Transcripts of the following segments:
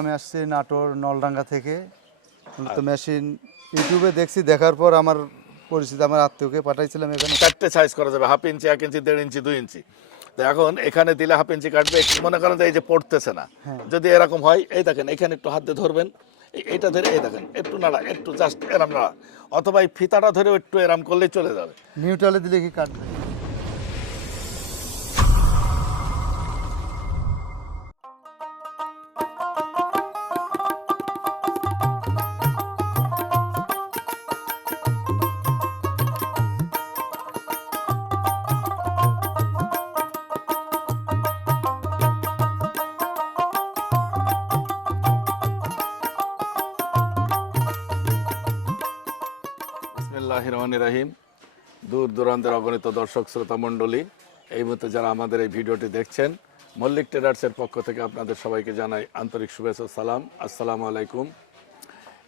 আমি আসছি নাটোর নলডাঙ্গা থেকে। মেশিন ইউটিউবে দেখছি দেখার পর আমার পরিচিত আমার আত্মীয়কে পাঠাইছিলাম এখানে। চারটে সাইজ করা যাবে হাফ ইঞ্চি এক ইঞ্চি দেড় ইঞ্চি দুই ইঞ্চি তো এখন এখানে দিলে হাফ ইঞ্চি কাটবে মনে করেন যে এই যে পড়তেছে না। যদি এরকম হয় এই দেখেন এখানে একটু হাত দিয়ে ধরবেন। এইটা ধরে এই দেখেন একটু নাড়া একটু জাস্ট এরাম নাড়া। অথবা এই ফিতাটা ধরে একটু এরাম করলেই চলে যাবে। নিউট্রালে দিলে কি কাটবে? বিসমিল্লাহ রহমান রাহিম দূর দূরান্তের অগণিত দর্শক, শ্রোতা মণ্ডলী, এই মুহূর্তে যারা আমাদের এই ভিডিওটি দেখছেন, মল্লিক ট্রেডার্সের পক্ষ থেকে আপনাদের সবাইকে জানাই আন্তরিক শুভেচ্ছা সালাম। আসসালামু আলাইকুম।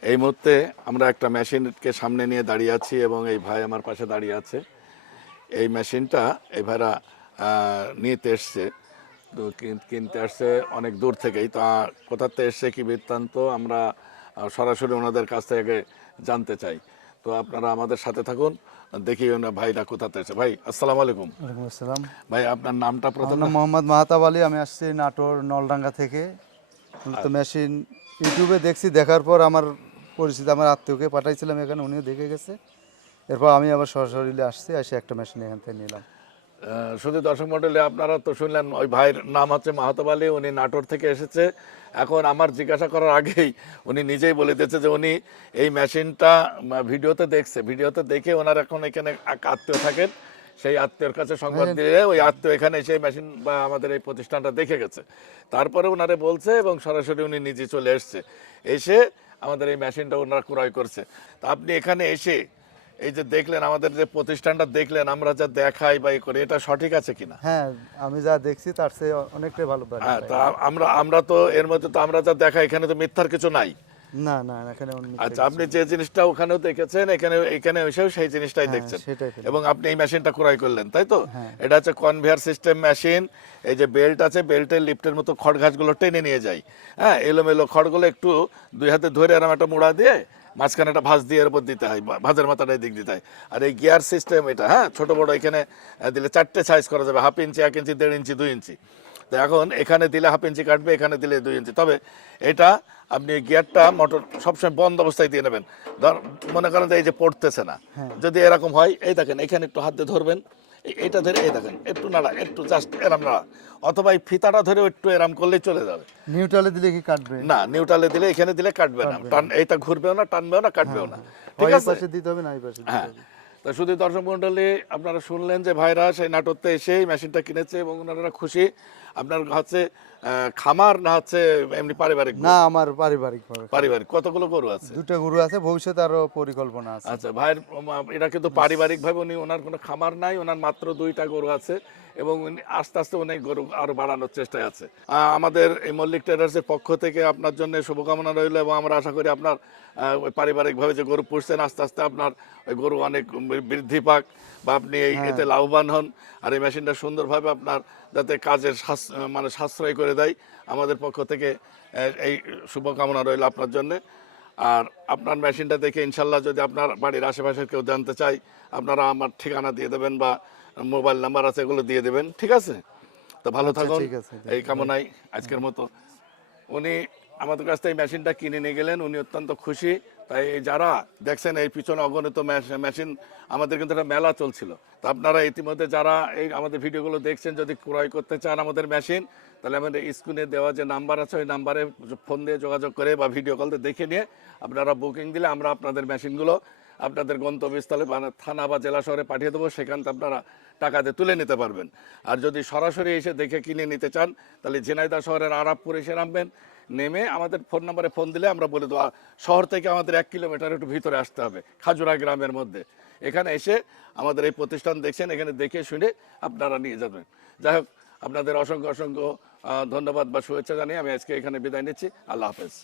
এই মুহূর্তে আমরা একটা মেশিনকে সামনে নিয়ে দাঁড়িয়ে আছি এবং এই ভাই আমার পাশে দাঁড়িয়ে আছে। এই মেশিনটা এই ভাইরা নিতে এসছে। তো কিন- কিনতে আসছে অনেক দূর থেকেই। তা কোথাতে এসছে কি বৃত্তান্ত আমরা সরাসরি ওনাদের কাছ থেকে জানতে চাই। তো আপনারা আমাদের সাথে থাকুন। দেখি ওনা ভাইরা কোথাতে আছে ভাই আসসালাম আলাইকুম। ওয়ালাইকুম আসসালাম। ভাই আপনার নামটা প্রথম। মোহাম্মদ মাহাতাব আলী আমি আসছি নাটোর নলডাঙ্গা থেকে। তো মেশিন ইউটিউবে দেখছি দেখার পর আমার পরিচিত আমার আত্মীয়কে পাঠাইছিলাম এখানে উনিও দেখে গেছে। এরপর আমি আবার সরাসরি আসছি এসে একটা মেশিন এখান থেকে নিলাম। শুধু দর্শক মন্ডলী আপনারা তো শুনলেন ওই ভাইয়ের নাম হচ্ছে মাহাতব আলী উনি নাটোর থেকে এসেছে। এখন আমার জিজ্ঞাসা করার আগেই উনি নিজেই বলে দিয়েছে যে উনি এই মেশিনটা ভিডিওতে দেখছে। ভিডিওতে দেখে ওনার এখন এখানে এক আত্মীয় থাকেন। সেই আত্মীয়র কাছে সংবাদ দিয়ে ওই আত্মীয় এখানে এসে মেশিন বা আমাদের এই প্রতিষ্ঠানটা দেখে গেছে। তারপরে ওনারে বলছে এবং সরাসরি উনি নিজে চলে এসছে। এসে আমাদের এই মেশিনটা ওনারা ক্রয় করছে। তা আপনি এখানে এসে এই যে দেখলেন আমাদের যে প্রতিষ্ঠানটা দেখলেন আমরা যা দেখাই বা করি এটা সঠিক আছে কিনা? হ্যাঁ আমি যা দেখছি তার চেয়ে অনেকটাই ভালো হ্যাঁ তা আমরা আমরা তো এর মধ্যে তো আমরা যা দেখাই এখানে তো মিথ্যার কিছু নাই। না না এখানে আচ্ছা আপনি যে জিনিসটা ওখানেও দেখেছেন এখানে এখানে এসেও সেই জিনিসটাই দেখছেন। হ্যাঁ, পেলাম। এবং আপনি এই মেশিনটা ক্রয় করলেন তাই তো? এটা হচ্ছে কনভেয়ার সিস্টেম মেশিন এই যে বেল্ট আছে বেল্টের লিফটের মতো খড় ঘাসগুলো টেনে নিয়ে যায়। হ্যাঁ এলোমেলো খড়গুলো একটু দুই হাতে ধরে এরম একটা মুড়া দিয়ে মাঝখানে একটা ভাঁজ দিয়ে এর উপর দিতে হয় ভাঁজের মাথাটা দিক দিতে হয়। আর এই গিয়ার সিস্টেম এটা হ্যাঁ? ছোট বড় এখানে দিলে চারটে সাইজ করা যাবে হাফ ইঞ্চি এক ইঞ্চি দেড় ইঞ্চি দুই ইঞ্চি তো এখন এখানে দিলে হাফ ইঞ্চি কাটবে এখানে দিলে দুই ইঞ্চি তবে এটা আপনি গিয়ারটা মোটর সবসময় বন্ধ অবস্থায় দিয়ে নেবেন। ধর মনে করেন যে এই যে পড়তেছে না। যদি এরকম হয় এই দেখেন এখানে একটু হাত দিয়ে ধরবেন। এইটা ধরে এই দেখেন একটু নাড়া একটু জাস্ট এরাম নাড়া। অথবা এই ফিতাটা ধরে একটু এরাম করলে চলে যাবে। নিউট্রালে দিলে কি কাটবে? না নিউট্রালে দিলে এখানে দিলে কাটবে না। টান এইটা ঘুরবেও না টানবেও না কাটবেও না। ঠিক আছে? দিতে হবে না এই পাশে হ্যাঁ। তো শুধু দর্শক মন্ডলী আপনারা শুনলেন যে ভাইরা সেই নাটকতে এসে মেশিনটা কিনেছে এবং ওনারা খুশি। আপনার হচ্ছে খামার না হচ্ছে এমনি পারিবারিক না আমার পারিবারিক পারিবারিক। কতগুলো গরু আছে? দুটো গরু আছে ভবিষ্যতে আরও পরিকল্পনা আছে। আচ্ছা ভাইয়ের এটা কিন্তু পারিবারিক ভাবে উনি ওনার কোনো খামার নাই ওনার মাত্র দুইটা গরু আছে। এবং আস্তে আস্তে অনেক গরু আরও বাড়ানোর চেষ্টায় আছে। আমাদের এই মল্লিক ট্রেডার্সের পক্ষ থেকে আপনার জন্য শুভকামনা রইল এবং আমরা আশা করি আপনার পারিবারিকভাবে যে গরু পুষছেন আস্তে আস্তে আপনার ওই গরু অনেক বৃদ্ধি পাক বা আপনি এই এতে লাভবান হন আর এই মেশিনটা সুন্দরভাবে আপনার যাতে কাজের মানে সাশ্রয় করে দেয়। আমাদের পক্ষ থেকে এই শুভকামনা রইল আপনার জন্যে। আর আপনার মেশিনটা দেখে ইনশাল্লাহ যদি আপনার বাড়ির আশেপাশে কেউ জানতে চাই আপনারা আমার ঠিকানা দিয়ে দেবেন বা মোবাইল নাম্বার আছে এগুলো দিয়ে দেবেন ঠিক আছে? তো ভালো থাকুন ঠিক আছে, এই কামনাই আজকের মতো। উনি আমাদের কাছ থেকে মেশিনটা কিনে নিয়ে গেলেন, উনি অত্যন্ত খুশি। তাই যারা দেখছেন এই পিছনে অগণিত মেশিন, আমাদের কিন্তু একটা মেলা চলছিল। তা আপনারা ইতিমধ্যে যারা এই আমাদের ভিডিওগুলো দেখছেন, যদি ক্রয় করতে চান আমাদের মেশিন, তাহলে আমাদের স্ক্রিনে দেওয়া যে নাম্বার আছে, ওই নাম্বারে ফোন দিয়ে যোগাযোগ করে বা ভিডিও কল দিয়ে দেখে নিয়ে আপনারা বুকিং দিলে আমরা আপনাদের মেশিনগুলো আপনাদের গন্তব্যস্থলে মানে থানা বা জেলা শহরে পাঠিয়ে দেবো, সেখান থেকে আপনারা টাকা দিয়ে তুলে নিতে পারবেন। আর যদি সরাসরি এসে দেখে কিনে নিতে চান, তাহলে ঝিনাইদহ শহরের আরাবপুর এসে নামবেন। নেমে আমাদের ফোন নাম্বারে ফোন দিলে আমরা বলে দেবো শহর থেকে আমাদের এক কিলোমিটার একটু ভিতরে আসতে হবে, খাজুরা গ্রামের মধ্যে। এখানে এসে আমাদের এই প্রতিষ্ঠান দেখছেন, এখানে দেখে শুনে আপনারা নিয়ে যাবেন। যাই হোক, আপনাদের অসংখ্য অসংখ্য ধন্যবাদ বা শুভেচ্ছা জানিয়ে আমি আজকে এখানে বিদায় নিচ্ছি। আল্লাহ হাফেজ।